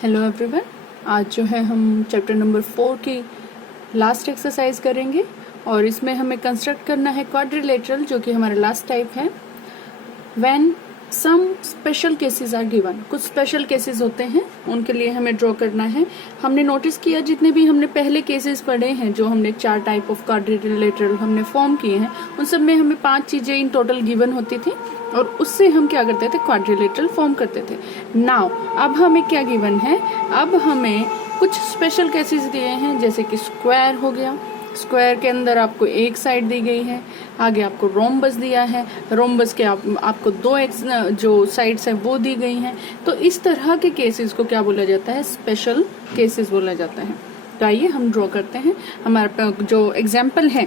Hello everyone, आज जो है हम चैप्टर नंबर 4 की लास्ट एक्सरसाइज करेंगे और इसमें हमें कंस्ट्रक्ट करना है क्वाड्रिलेटरल, जो कि हमारा लास्ट टाइप है। When some special cases are given, कुछ स्पेशल केसेस होते हैं, उनके लिए हमें ड्रॉ करना है। हमने नोटिस किया जितने भी हमने पहले केसेस पढ़े हैं, जो हमने 4 टाइप ऑफ क्वाड्रिलेटरल हमने फॉर्म किए हैं, उन सब में हमें 5 चीजें इन टोटल गिवन होती थी और उससे हम क्या करते थे, क्वाड्रिलेटरल फॉर्म करते थे। नाउ अब हमें क्या गिवन है, अब हमें कुछ स्पेशल केसेस दिए हैं, जैसे कि स्क्वायर हो गया। स्क्वायर के अंदर आपको एक साइड दी गई है, आगे आपको रोम्बस दिया है, रोम्बस के आपको 2 जो साइड्स है वो दी गई हैं। तो इस तरह के केसेस को क्या बोला जाता है, स्पेशल केसेस बोला जाता है। तो आइए हम ड्रॉ करते हैं। हमारे जो एग्जाम्पल है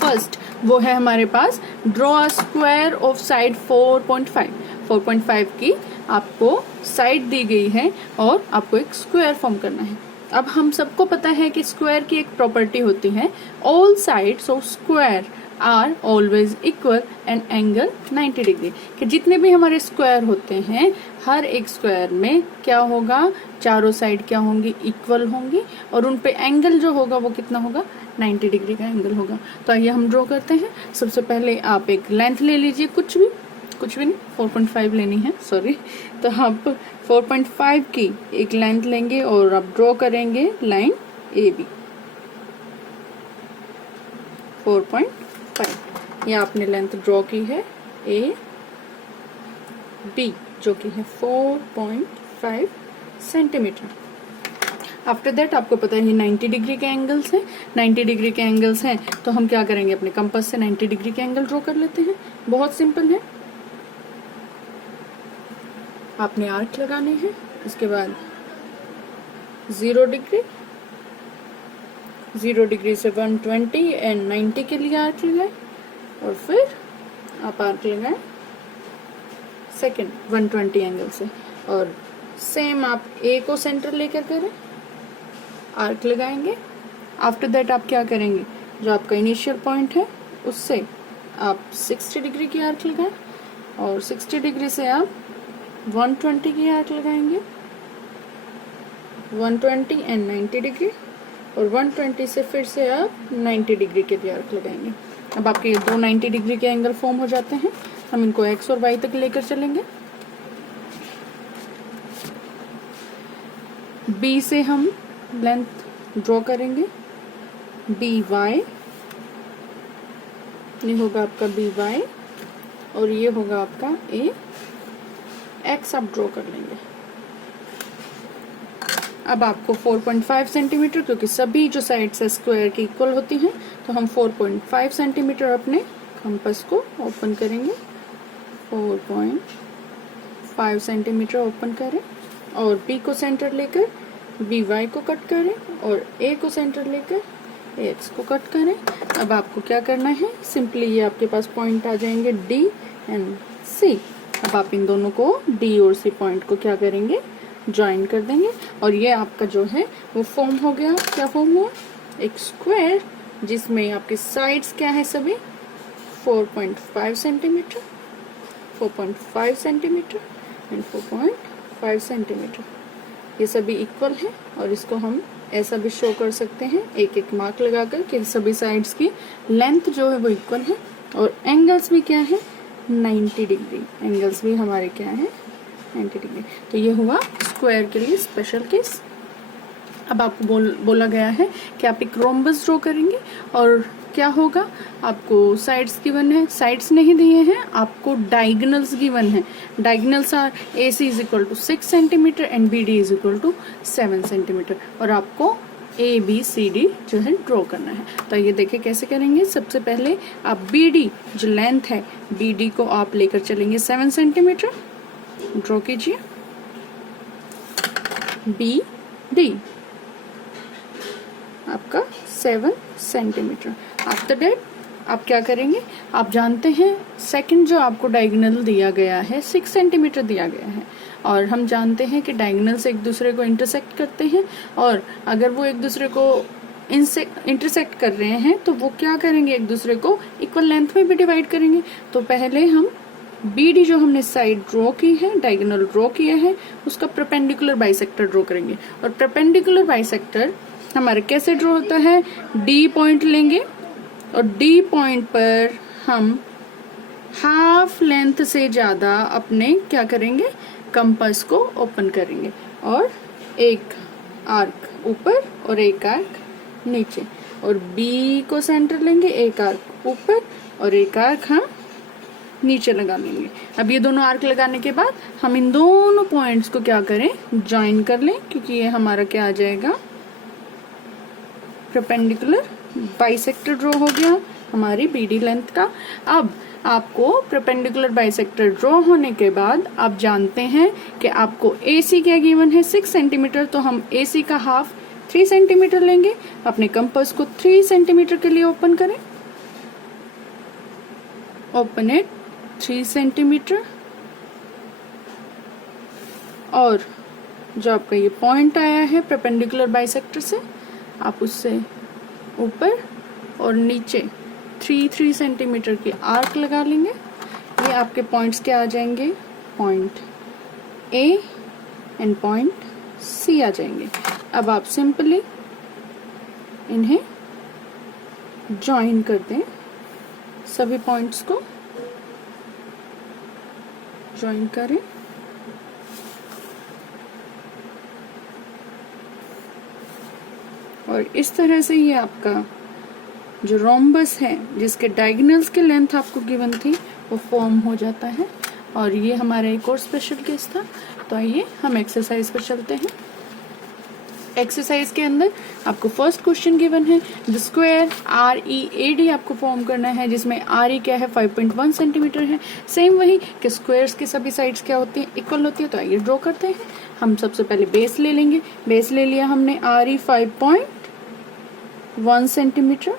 फर्स्ट, वो है हमारे पास draw a square of side 4.5 की आपको साइड दी गई है और आपको एक स्क्वायर फॉर्म करना है। अब हम सबको पता है कि स्क्वायर की एक प्रॉपर्टी होती है, all sides of square are always equal and angle 90 degree. कि जितने भी हमारे स्क्वायर होते हैं, हर एक स्क्वायर में क्या होगा, चारों साइड क्या होंगी, इक्वल होंगी और उन पे एंगल जो होगा वो कितना होगा, 90 डिग्री का एंगल होगा। तो आइए हम ड्रॉ करते हैं। सबसे पहले आप एक लेंथ ले लीजिए, कुछ भी नहीं, 4.5 लेनी है, सॉरी। तो आप 4.5 की एक लेंथ लेंगे और आप ड्रॉ करेंगे लाइन ए बी। 4.5 ये आपने लेंथ ड्रॉ की है, ए बी, जो कि है 4.5 सेंटीमीटर। आफ्टर दैट आपको पता है 90 डिग्री के एंगल्स हैं। 90 डिग्री के एंगल्स हैं तो हम क्या करेंगे, अपने कंपास से 90 डिग्री के एंगल ड्रॉ कर लेते हैं। बहुत सिंपल है। आपने आर्क लगाने हैं, इसके बाद 0 डिग्री से 120 एंड 90 के लिए आर्क लगाए और फिर आप आर्क लगाए सेकेंड 120 एंगल से, और सेम आप ए को सेंटर लेकर करें, आर्क लगाएंगे। आफ्टर दैट आप क्या करेंगे, जो आपका इनिशियल पॉइंट है उससे आप 60 डिग्री की आर्क लगाएं और 60 डिग्री से आप 120 की आर्क लगाएंगे, 120 एंड 90 डिग्री, और 120 से फिर से आप 90 डिग्री के लिए आर्क लगाएंगे। अब आपके दो 90 डिग्री के एंगल फॉर्म हो जाते हैं। हम इनको एक्स और वाई तक लेकर चलेंगे। बी से हम लेंथ ड्रॉ करेंगे, बी वाई, ये होगा आपका बी वाई और ये होगा आपका ए एक्स। आप ड्रॉ कर लेंगे। अब आपको 4.5 सेंटीमीटर, क्योंकि सभी जो साइड्स है स्क्वायर की इक्वल होती हैं, तो हम 4.5 सेंटीमीटर अपने कंपास को ओपन करेंगे। 4.5 सेंटीमीटर ओपन करें और बी को सेंटर लेकर बी वाई को कट करें और ए को सेंटर लेकर ए एक्स को कट करें। अब आपको क्या करना है, सिंपली ये आपके पास पॉइंट आ जाएंगे डी एंड सी। अब आप इन दोनों को, डी और सी पॉइंट को क्या करेंगे, ज्वाइन कर देंगे और ये आपका जो है वो फॉर्म हो गया। क्या फॉर्म हुआ, एक स्क्वायर जिसमें आपके साइड्स क्या है, सभी 4.5 सेंटीमीटर, 4.5 सेंटीमीटर एंड 4.5 सेंटीमीटर, ये सभी इक्वल है। और इसको हम ऐसा भी शो कर सकते हैं, एक एक मार्क लगाकर, कि सभी साइड्स की लेंथ जो है वो इक्वल है और एंगल्स भी क्या है, 90 डिग्री। एंगल्स भी हमारे क्या है, 90 डिग्री। तो ये हुआ स्क्वायर के लिए स्पेशल केस। अब आपको बोला गया है कि आप एक रोम्बस ड्रॉ करेंगे और क्या होगा, आपको साइड्स गिवन है, साइड्स नहीं दिए हैं, आपको डायगोनल्स गिवन है। Diagonals are A C is equal to 6 centimetre and B D is equal to 7 centimetre और आपको ए बी सी डी जो है ड्रॉ करना है। तो ये देखिए कैसे करेंगे। सबसे पहले आप बी डी जो लेंथ है, बी डी को आप लेकर चलेंगे 7 सेंटीमीटर, ड्रॉ कीजिए बी डी आपका 7 सेंटीमीटर। आफ्टर दैट आप क्या करेंगे, आप जानते हैं सेकंड जो आपको डायगोनल दिया गया है 6 सेंटीमीटर दिया गया है और हम जानते हैं कि डायगोनल्स एक दूसरे को इंटरसेक्ट करते हैं और अगर वो एक दूसरे को इंटरसेक्ट कर रहे हैं तो वो क्या करेंगे, एक दूसरे को इक्वल लेंथ में भी डिवाइड करेंगे। तो पहले हम BD जो हमने साइड ड्रॉ की है, डायगोनल ड्रॉ किया है, उसका परपेंडिकुलर बाइसेक्टर ड्रॉ करेंगे। और परपेंडिकुलर बाइसेक्टर हमारा कैसे ड्रॉ होता है, D पॉइंट लेंगे और D पॉइंट पर हम हाफ लेंथ से ज्यादा अपने क्या करेंगे, कंपास को ओपन करेंगे और एक आर्क ऊपर और एक आर्क नीचे, और B को सेंटर लेंगे, एक आर्क ऊपर और एक आर्क हम नीचे लगा लेंगे। अब ये दोनों आर्क लगाने के बाद हम इन दोनों पॉइंट्स को क्या करें, ज्वाइन कर लें, क्योंकि ये हमारा क्या आ जाएगा, परपेंडिकुलर बाइसेक्टर ड्रॉ हो गया हमारी BD लेंथ का। अब आपको परपेंडिकुलर बाइसेक्टर ड्रॉ होने के बाद आप जानते हैं कि आपको AC क्या गिवन है, 6 सेंटीमीटर, तो हम AC का हाफ 3 सेंटीमीटर लेंगे। अपने कंपास को 3 सेंटीमीटर के लिए ओपन करें, ओपन इट 3 सेंटीमीटर, और जो आपका ये पॉइंट आया है परपेंडिकुलर बाइसेक्टर से, आप उससे ऊपर और नीचे 3 सेंटीमीटर की आर्क लगा लेंगे। ये आपके पॉइंट्स क्या आ जाएंगे, point A and point C आ जाएंगे। अब आप सिंपली इन्हें ज्वाइन कर दें, सभी पॉइंट्स को ज्वाइन करें। और इस तरह से ये आपका जो रोम्बस है, जिसके डायगोनल्स की लेंथ आपको गिवन थी, वो फॉर्म हो जाता है। और ये हमारा एक और स्पेशल केस था। तो आइए हम एक्सरसाइज पर चलते हैं। एक्सरसाइज के अंदर आपको फर्स्ट क्वेश्चन गिवन है, द स्क्वायर READ आपको फॉर्म करना है, जिसमें RE क्या है, 5.1 सेंटीमीटर है। सेम वही कि स्क्वायर्स की सभी साइड्स क्या होती हैं, इक्वल होती है। तो आइए ड्रॉ करते हैं। हम सबसे पहले बेस ले लेंगे। बेस ले लिया हमने, RE 5.1 centimetre.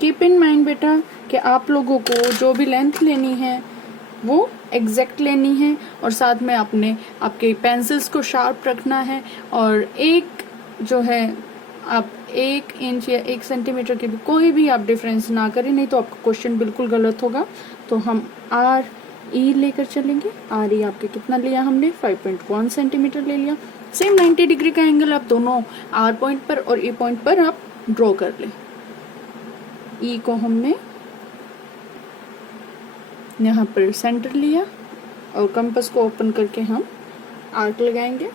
Keep in mind बेटा कि आप लोगों को जो भी लेंथ लेनी है वो एग्जैक्ट लेनी है, और साथ में आपके पेंसिल्स को शार्प रखना है। और एक जो है, आप 1 इंच या 1 सेंटीमीटर की भी कोई भी आप डिफरेंस ना करें, नहीं तो आपका क्वेश्चन बिल्कुल गलत होगा। तो हम RE लेकर चलेंगे। RE आपके कितना लिया हमने, 5.1 सेंटीमीटर ले लिया। सेम 90 डिग्री का एंगल आप दोनों R पॉइंट पर और E पॉइंट पर आप ड्रॉ कर लें। E को हमने यहाँ पर सेंटर लिया और कंपास को ओपन करके हम आर्क लगाएंगे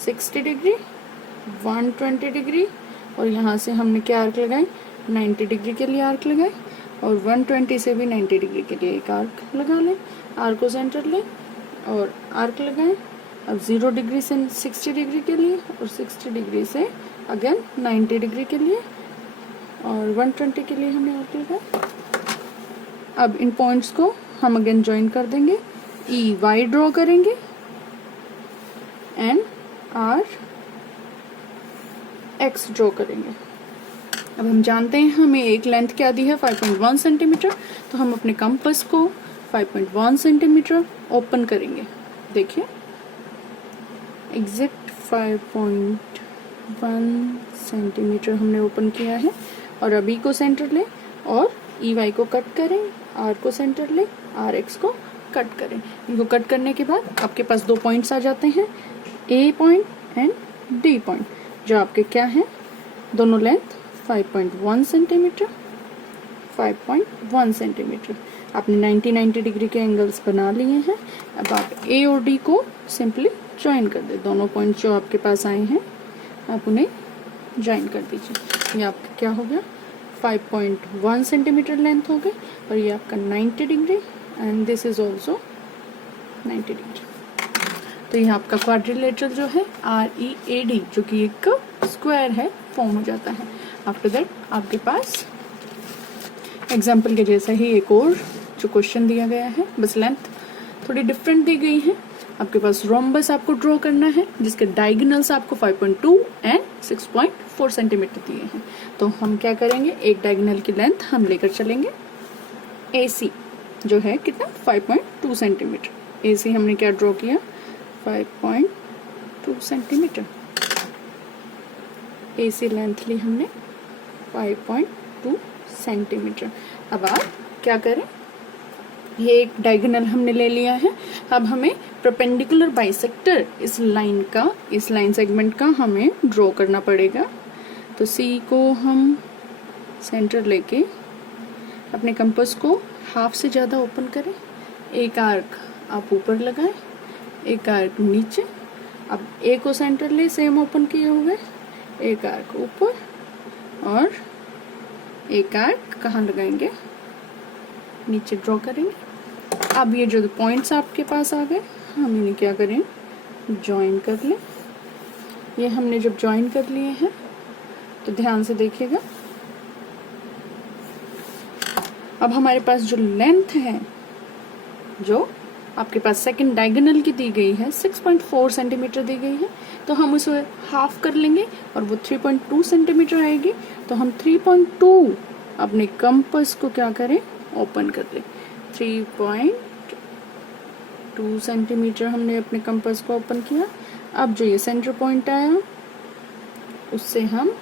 60 डिग्री, 120 डिग्री, और यहाँ से हमने क्या आर्क लगाए, 90 डिग्री के लिए आर्क लगाए, और 120 से भी 90 डिग्री के लिए एक आर्क लगा लें। आर्क को सेंटर लें और आर्क लगाएं। अब 0 डिग्री से 60 डिग्री के लिए, और 60 डिग्री से अगेन 90 डिग्री के लिए, और 120 के लिए हमने आर्क लगाया। अब इन पॉइंट्स को हम अगेन ज्वाइन कर देंगे। EY ड्रॉ करेंगे एंड RX ड्रॉ करेंगे। अब हम जानते हैं हमें एक लेंथ क्या दी है, 5.1 सेंटीमीटर। तो हम अपने कंपास को 5.1 सेंटीमीटर ओपन करेंगे। देखिए एग्जैक्ट 5.1 सेंटीमीटर हमने ओपन किया है। और अब E को सेंटर लें और EY को कट करें, R को सेंटर लें, RX को कट करें। इनको कट करने के बाद आपके पास 2 पॉइंट्स आ जाते हैं, A point and D point, जो आपके क्या हैं, दोनों लेंथ 5.1 सेंटीमीटर, 5.1 सेंटीमीटर। आपने 90 डिग्री के एंगल्स बना लिए हैं। अब आप A और D को सिंपली ज्वाइन कर दें। दोनों पॉइंट जो आपके पास आए हैं आप उन्हें ज्वाइन कर दीजिए। ये आपका क्या हो गया, 5.1 सेंटीमीटर लेंथ हो गई, और ये आपका 90 degree and this is also 90 degree. तो ये आपका क्वाड्रिलेटरल जो है READ, जो कि एक स्क्वायर है, फॉर्म हो जाता है। आफ्टर दैट आपके पास एग्जाम्पल के जैसा ही एक और जो क्वेश्चन दिया गया है, बस लेंथ थोड़ी डिफरेंट दी गई है। आपके पास रोम्बस आपको ड्रॉ करना है, जिसके डायगोनल्स आपको 5.2 एंड 6.4 सेंटीमीटर दिए हैं। तो हम क्या करेंगे, एक डायगोनल की लेंथ हम लेकर चलेंगे AC, जो है कितना, 5.2 सेंटीमीटर। AC हमने क्या ड्रॉ किया, 5.2 सेंटीमीटर। AC लेंथ ली हमने 5.2 सेंटीमीटर। अब आप क्या करें, ये एक डायगोनल हमने ले लिया है। अब हमें परपेंडिकुलर बाइसेक्टर इस लाइन सेगमेंट का हमें ड्रॉ करना पड़ेगा। तो सी को हम सेंटर लेके अपने कंपास को हाफ से ज़्यादा ओपन करें। एक आर्क आप ऊपर लगाएं, एक आर्क नीचे। अब ए को सेंटर ले, सेम ओपन किए हुए, एक आर्क ऊपर और एक आर्क कहाँ लगाएंगे, नीचे ड्रॉ करेंगे। अब ये जो पॉइंट्स आपके पास आ गए, हम इन्हें क्या करें, ज्वाइन कर लें। ये हमने जब ज्वाइन कर लिए हैं तो ध्यान से देखिएगा, अब हमारे पास जो लेंथ है, जो आपके पास सेकंड डायगोनल की दी गई है 6.4 सेंटीमीटर दी गई है, तो हम उसे हाफ कर लेंगे और वो 3.2 सेंटीमीटर आएगी। तो हम 3.2 अपने कंपास को क्या करें, ओपन कर लें। 3.2 सेंटीमीटर हमने अपने कंपास को ओपन किया। अब जो ये सेंटर पॉइंट आया उससे हम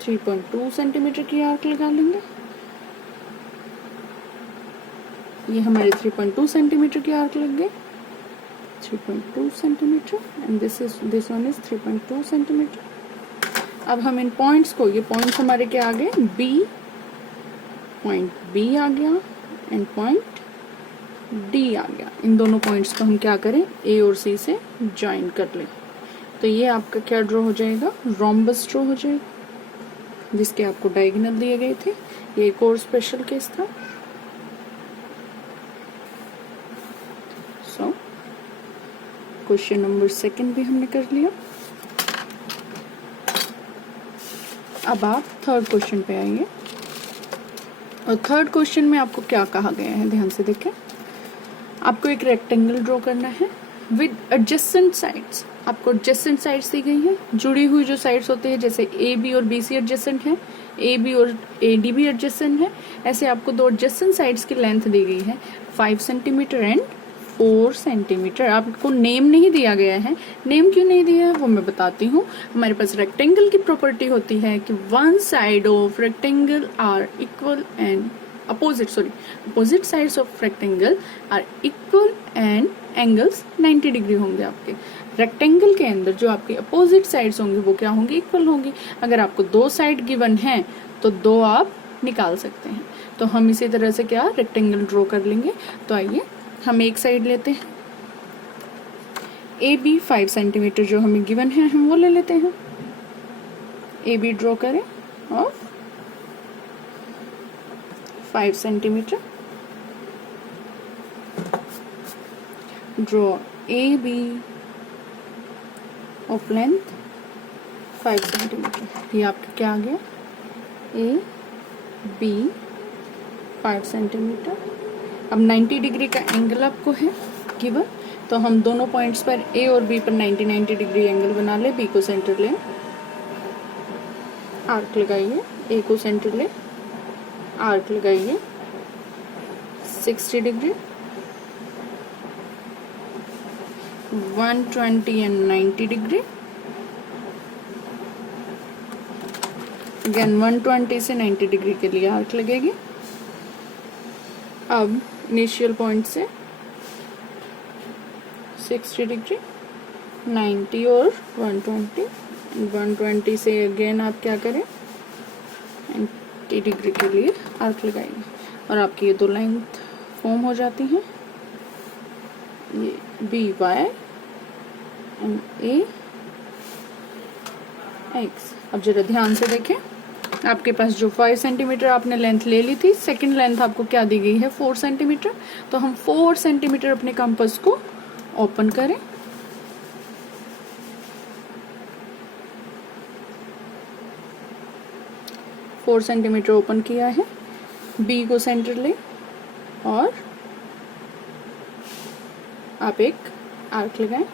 3.2 सेंटीमीटर की आर्क लगा लेंगे। ये हमारे 3.2 सेंटीमीटर की आर्क लग गई, 3.2 centimetre and this one is 3.2 centimetre. अब हम इन पॉइंट्स को, ये पॉइंट्स हमारे क्या आ गए, बी, पॉइंट बी आ गया एंड पॉइंट डी आ गया। इन दोनों पॉइंट्स को हम क्या करें, ए और सी से ज्वाइन कर लें। तो ये आपका क्या ड्रॉ हो जाएगा, रोम्बस ड्रॉ हो जाएगा, जिसके आपको डायगोनल दिए गए थे। ये एक और स्पेशल केस था। सो क्वेश्चन नंबर 2 भी हमने कर लिया। अब आप थर्ड क्वेश्चन पे आइए, और थर्ड क्वेश्चन में आपको क्या कहा गया है, ध्यान से देखें। आपको एक रेक्टेंगल ड्रॉ करना है विद एडजेसेंट साइड्स। आपको एडजेसेंट साइड्स दी गई है, जुड़ी हुई जो साइड्स होते हैं, जैसे ए बी और बी सी एडजेसेंट है, ए बी और ए डी भी एडजेसेंट है। ऐसे आपको दो एडजेसेंट साइड्स की लेंथ दी गई है 5 सेंटीमीटर एंड 4 सेंटीमीटर। आपको नेम नहीं दिया गया है, नेम क्यों नहीं दिया है वो मैं बताती हूँ। हमारे पास रेक्टेंगल की प्रॉपर्टी होती है कि one side of rectangle are equal and opposite sides of rectangle are equal and angles 90 degree होंगे। आपके रेक्टेंगल के अंदर जो आपके अपोजिट साइड्स होंगी वो क्या होंगी, इक्वल होंगी। अगर आपको 2 साइड गिवन है तो 2 आप निकाल सकते हैं। तो हम इसी तरह से क्या रेक्टेंगल ड्रॉ कर लेंगे। तो आइए हम एक साइड लेते हैं, ए बी 5 सेंटीमीटर जो हमें गिवन है हम वो ले लेते हैं। ए बी ड्रॉ करें और 5 centimetre, draw A B of length 5 centimetre. ये आपका क्या आ गया, ए बी 5 सेंटीमीटर। अब 90 डिग्री का एंगल आपको है गिवन, तो हम दोनों पॉइंट्स पर ए और बी पर 90 डिग्री एंगल बना ले। बी को सेंटर ले, आर्क लगाइए, ए को सेंटर ले, आर्क लगाइए 60 डिग्री, 120 एंड 90 डिग्री, अगेन 120 से 90 डिग्री के लिए आर्क लगेगी। अब इनिशियल पॉइंट से 60 डिग्री, 90 और 120 से अगेन आप क्या करें, 90 डिग्री के लिए आर्क लगाएंगे और आपकी ये 2 लेंथ फॉर्म हो जाती हैं, ये B Y and A X. अब जरा ध्यान से देखें, आपके पास जो 5 सेंटीमीटर आपने लेंथ ले ली थी, सेकंड लेंथ आपको क्या दी गई है 4 सेंटीमीटर। तो हम 4 सेंटीमीटर अपने कंपास को ओपन करें, फोर सेंटीमीटर ओपन किया है। बी को सेंटर ले और आप एक आर्क लगाएं,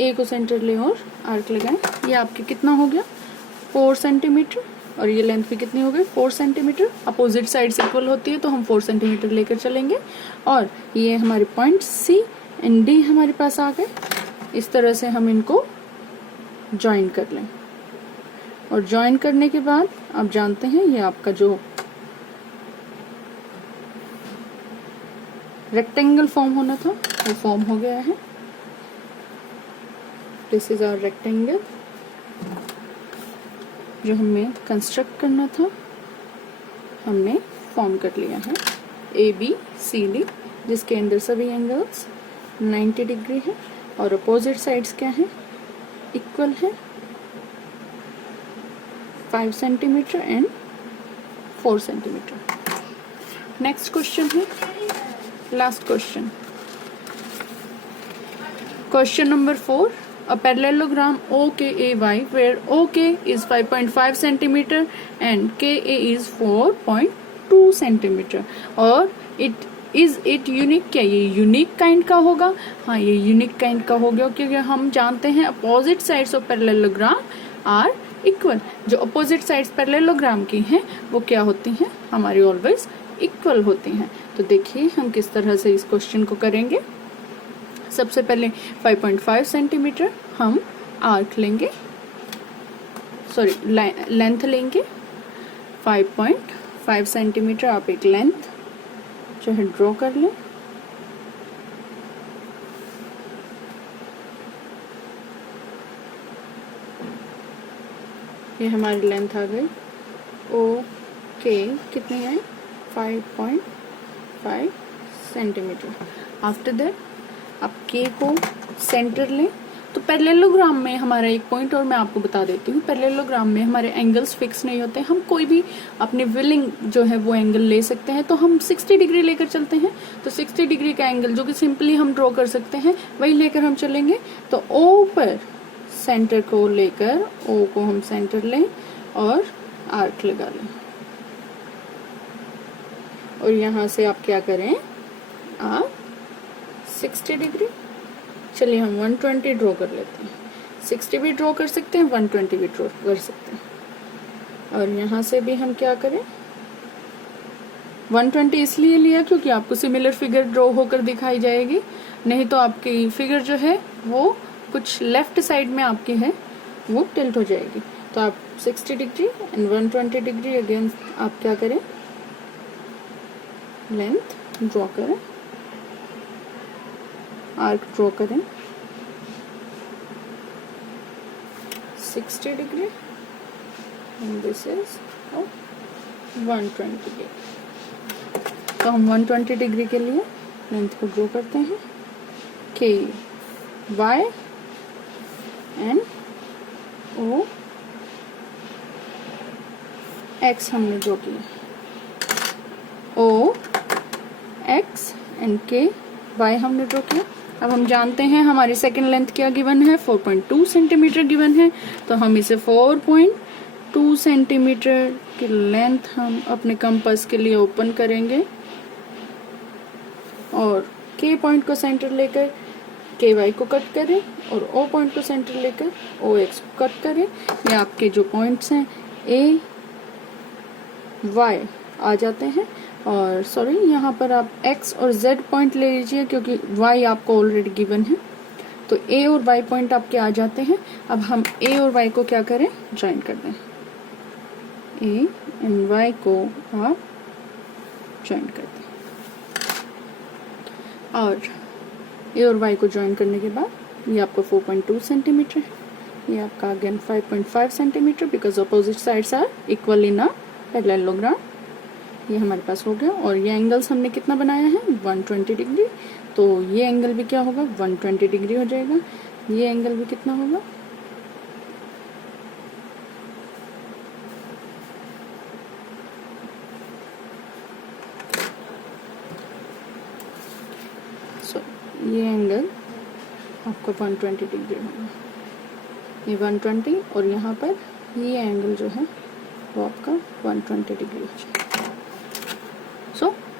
ए को सेंटर ले और आर्क लगाएं। ये आपके कितना हो गया 4 सेंटीमीटर, और ये लेंथ भी कितनी हो गई 4 सेंटीमीटर। अपोजिट साइड्स इक्वल होती है तो हम 4 सेंटीमीटर लेकर चलेंगे। और ये हमारे पॉइंट सी एंड डी हमारे पास आ गए। इस तरह से हम इनको ज्वाइन कर लें, और ज्वाइन करने के बाद आप जानते हैं ये आपका जो रेक्टेंगल फॉर्म होना था वो फॉर्म हो गया है। दिस इज आवर रेक्टेंगल जो हमें कंस्ट्रक्ट करना था, हमने फॉर्म कर लिया है। ABCD जिसके अंदर सभी एंगल्स 90 डिग्री है और अपोजिट साइड्स क्या है, इक्वल है, 5 centimetre and 4 centimetre. Next question है, last question, question number 4। A parallelogram OKAY where OK is 5.5 centimeter and KA is 4.2 centimeter और it unique, क्या ये यूनिक काइंड का होगा? हाँ, ये यूनिक काइंड का हो गया क्योंकि हम जानते हैं opposite sides of parallelogram are equal. जो अपोजिट साइड्स पैरेललोग्राम की हैं वो क्या होती हैं, हमारी ऑलवेज इक्वल होती हैं। तो देखिए हम किस तरह से इस क्वेश्चन को करेंगे। सबसे पहले 5.5 सेंटीमीटर हम आर्क लेंगे, सॉरी लेंथ लेंगे। 5.5 सेंटीमीटर आप एक लेंथ जो है ड्रॉ कर लें। ये हमारी लेंथ आ गई। ओके कितनी है, 5.5 सेंटीमीटर। आफ्टर दैट आप के को सेंटर लें। तो पैरेललोग्राम में हमारा एक पॉइंट और मैं आपको बता देती हूँ, पैरेललोग्राम में हमारे एंगल्स फिक्स नहीं होते, हम कोई भी अपनी विलिंग जो है वो एंगल ले सकते हैं। तो हम 60 डिग्री लेकर चलते हैं, तो 60 डिग्री का एंगल जो कि सिंपली हम ड्रॉ कर सकते हैं वही लेकर हम चलेंगे। तो ओ पर सेंटर को लेकर, ओ को हम सेंटर लें और आर्क लगा लें और यहाँ से आप क्या करें, आप 60 डिग्री, चलिए हम 120 ड्रॉ कर लेते हैं। 60 भी ड्रॉ कर सकते हैं, 120 भी ड्रॉ कर सकते हैं। और यहाँ से भी हम क्या करें, 120 इसलिए लिया क्योंकि आपको सिमिलर फिगर ड्रॉ होकर दिखाई जाएगी, नहीं तो आपकी फिगर जो है वो कुछ लेफ्ट साइड में आपकी है वो टिल्ट हो जाएगी। तो आप 60 डिग्री एंड 120 डिग्री अगेन आप क्या करें, लेंथ ड्रॉ करें, आर्क ड्रॉ करें 60 degree and this is 120 degree. तो हम 120 डिग्री के लिए लेंथ को ड्रॉ करते हैं। के वाई एंड ओ एक्स हमने ड्रॉ किया, ओ एक्स एंड के वाई हमने ड्रॉ किया। अब हम जानते हैं हमारी सेकेंड लेंथ क्या गिवन है, 4.2 सेंटीमीटर गिवन है। तो हम इसे 4.2 सेंटीमीटर की लेंथ हम अपने कंपास के लिए ओपन करेंगे और के पॉइंट को सेंटर लेकर के वाई को कट करें और ओ पॉइंट को सेंटर लेकर ओ एक्स को कट करें। ये आपके जो पॉइंट्स हैं ए वाई आ जाते हैं। और सॉरी यहाँ पर आप x और z पॉइंट ले लीजिए क्योंकि y आपको ऑलरेडी गिवन है। तो a और y पॉइंट आपके आ जाते हैं। अब हम a और y को क्या करें, ज्वाइन कर दें। a एंड y को आप ज्वाइन कर दें और a और y को ज्वाइन करने के बाद ये आपको 4.2 सेंटीमीटर है, ये आपका again 5.5 centimetre because opposite sides are equal in a parallelogram. ये हमारे पास हो गया। और ये एंगल्स हमने कितना बनाया है, 120 डिग्री। तो ये एंगल भी क्या होगा, 120 डिग्री हो जाएगा। ये एंगल भी कितना होगा, ये एंगल आपको 120 डिग्री होगा। ये 120 और यहाँ पर ये एंगल जो है वो आपका 120 डिग्री हो जाएगा।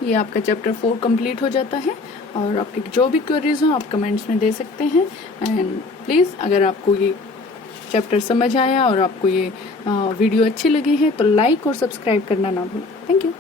ये आपका चैप्टर 4 कंप्लीट हो जाता है। और आपकी जो भी क्वेरीज हो आप कमेंट्स में दे सकते हैं। एंड प्लीज़ अगर आपको ये चैप्टर समझ आया और आपको ये वीडियो अच्छी लगी है तो लाइक और सब्सक्राइब करना ना भूलें। Thank you.